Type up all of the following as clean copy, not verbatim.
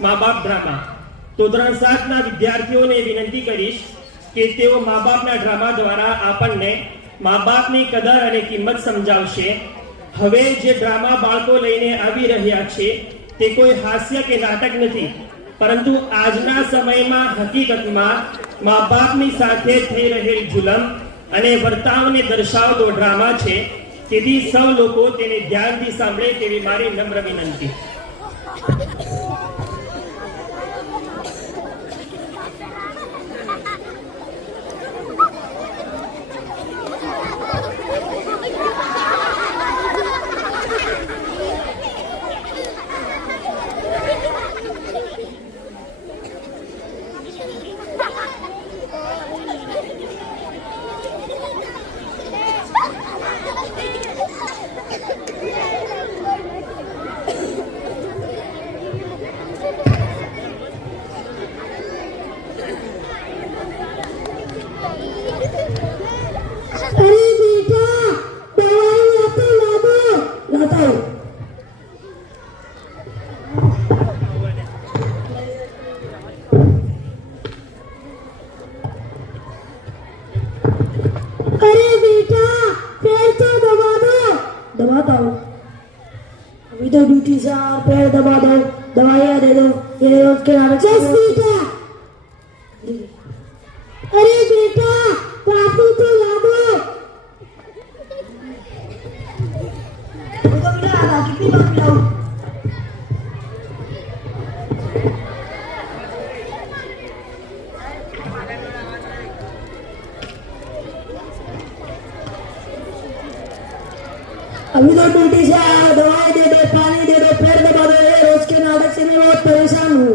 મા બાપ ડ્રામા. તો ધોરણ 7ના વિદ્યાર્થીઓને વિનંતી કરીશ કે તેઓ મા બાપના ડ્રામા દ્વારા આપણને મા બાપની કદર અને કિંમત સમજાવશે. હવે જે ડ્રામા બાળકો લઈને આવી રહ્યા છે તે કોઈ હાસ્ય કે નાટક નથી, પરંતુ આજના સમયમાં હકીકતમાં મા બાપની સાથે થઈ રહેલ જુલમ અને વર્તાવને દર્શાવતો ડ્રામા છે. તેથી સૌ લોકો તેને ધ્યાનથી સાંભળે તેવી મારી નમ્ર વિનંતી. अभी तो ड्यूटी से आ, पैर दबा दो, दवाइयाँ दे दो, ये रोज के नाटक. बेटा, अरे बेटा पापू तो ला दो. कितनी बार पिलाऊं? अभी तो ड्यूटी से आया, दवाई दे दो, पानी दे दो, पैर दबा दो, ये रोज के नाटक से मैं बहुत परेशान हूँ.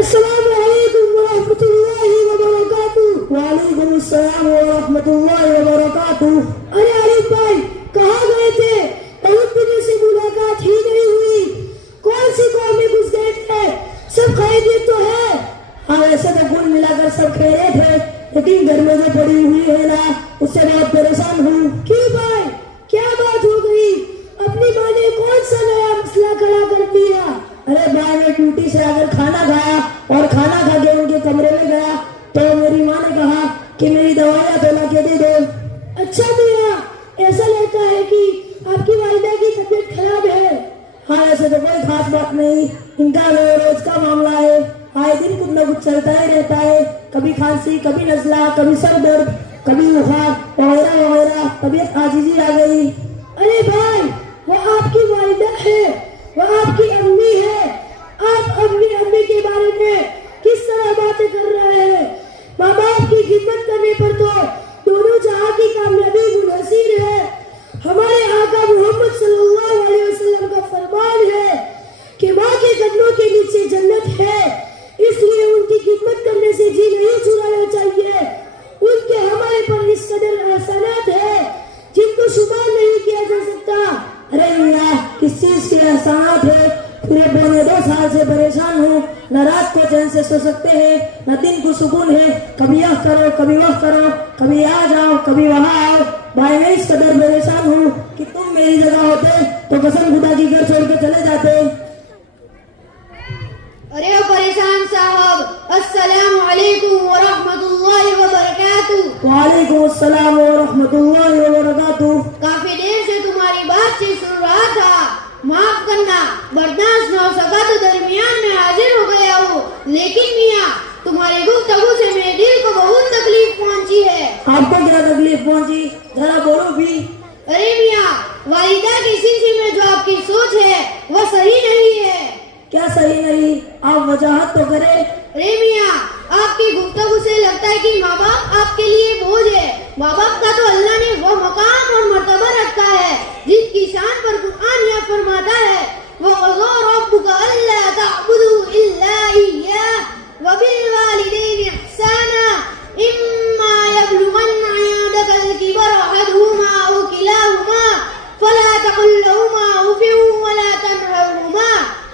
अस्सलाम वालेकुम वरहमतुल्लाहि वबरकातुह. वालेकुम अस्सलाम वरहमतुल्लाहि वबरकातुह. अरे आरिफ भाई कहाँ गए थे? बहुत दिनों से मुलाकात ही नहीं हुई. कौन सी कौम में घुस गए थे? सब खैरियत तो है? हाँ वैसे तो कुल मिलाकर सब खैरियत है, लेकिन घर में जो पड़ी हुई है ना उससे बहुत परेशान हूँ. क्यों भाई क्या बात हो गई? अपनी माँ ने कौन सा नया मसला खड़ा कर दिया? अरे भाई मैं ड्यूटी से आकर खाना खाया और खाना खा के उनके कमरे में गया तो मेरी माँ ने कहा कि मेरी दवाइयाँ तो ला के दे दो. अच्छा भैया ऐसा लगता है कि आपकी वालिदा की तबीयत खराब है. हाँ ऐसे तो कोई खास बात नहीं, इनका रोज का मामला है, आए दिन कुछ न कुछ चलता ही रहता है. कभी खांसी, कभी नजला, कभी सर दर्द, कभी बुखार वगैरह वगैरह. तबीयत आजीजी आ गई. अरे भाई वो आपकी वालिदा है, वो आपकी अम्मी है. आप अपनी अम्मी के बारे में किस तरह बातें कर रहे हैं? माँ बाप की खिदमत करने पर तो दोनों जहां की कामयाबी मुनहसिर है. हमारे आका मोहम्मद सल्लल्लाहु अलैहि वसल्लम का फरमान है कि माँ के कदमों के नीचे जन्नत है, इसलिए उनकी खिदमत करने से जी नहीं चुराना चाहिए. उनके हमारे पर इस कदर एहसानात है जिनको शुमार नहीं किया जा सकता. अरे मियाँ किस चीज के एहसानात है? पूरे पौने 2 साल से परेशान हूँ, न रात को चैन से सो सकते हैं, न दिन को सुकून है. कभी यह करो, कभी वह करो, कभी आ जाओ, कभी वहाँ आओ. भाई मैं इस कदर परेशान हूँ कि तुम मेरी जगह होते तो कसम खुदा की घर छोड़ के चले जाते. अरे ओ परेशान साहब, अस्सलाम वालेकुम व रहमतुल्लाहि व बरकातुह. वालेकुम अस्सलाम व रहमतुल्लाहि व बरकातुह. काफी देर से तुम्हारी बातचीत सुन रहा था, माफ करना बर्दाश्त न हो सका तो दरमियान में हाजिर हो गया हूँ. लेकिन मियाँ तुम्हारी गुफ्तगू से मेरे दिल को बहुत तकलीफ पहुँची है. आपको क्या तकलीफ पहुँची? जरा बोलो भी. अरे मियाँ वालिदा के सिलसिले में जो आपकी सोच है वह सही नहीं है. क्या सही नहीं? आप वजाहत तो करें. अरे मियाँ आपकी गुफ्तगू से लगता है कि माँ बाप आपके लिए बोझ है. माँ बाप का तो अल्लाह ने वो मकाम और मर्तबा रखा है जिसकी शान पर कुरान यह फरमाता है, वो रब्बुका अल्ला तअबुदू इल्ला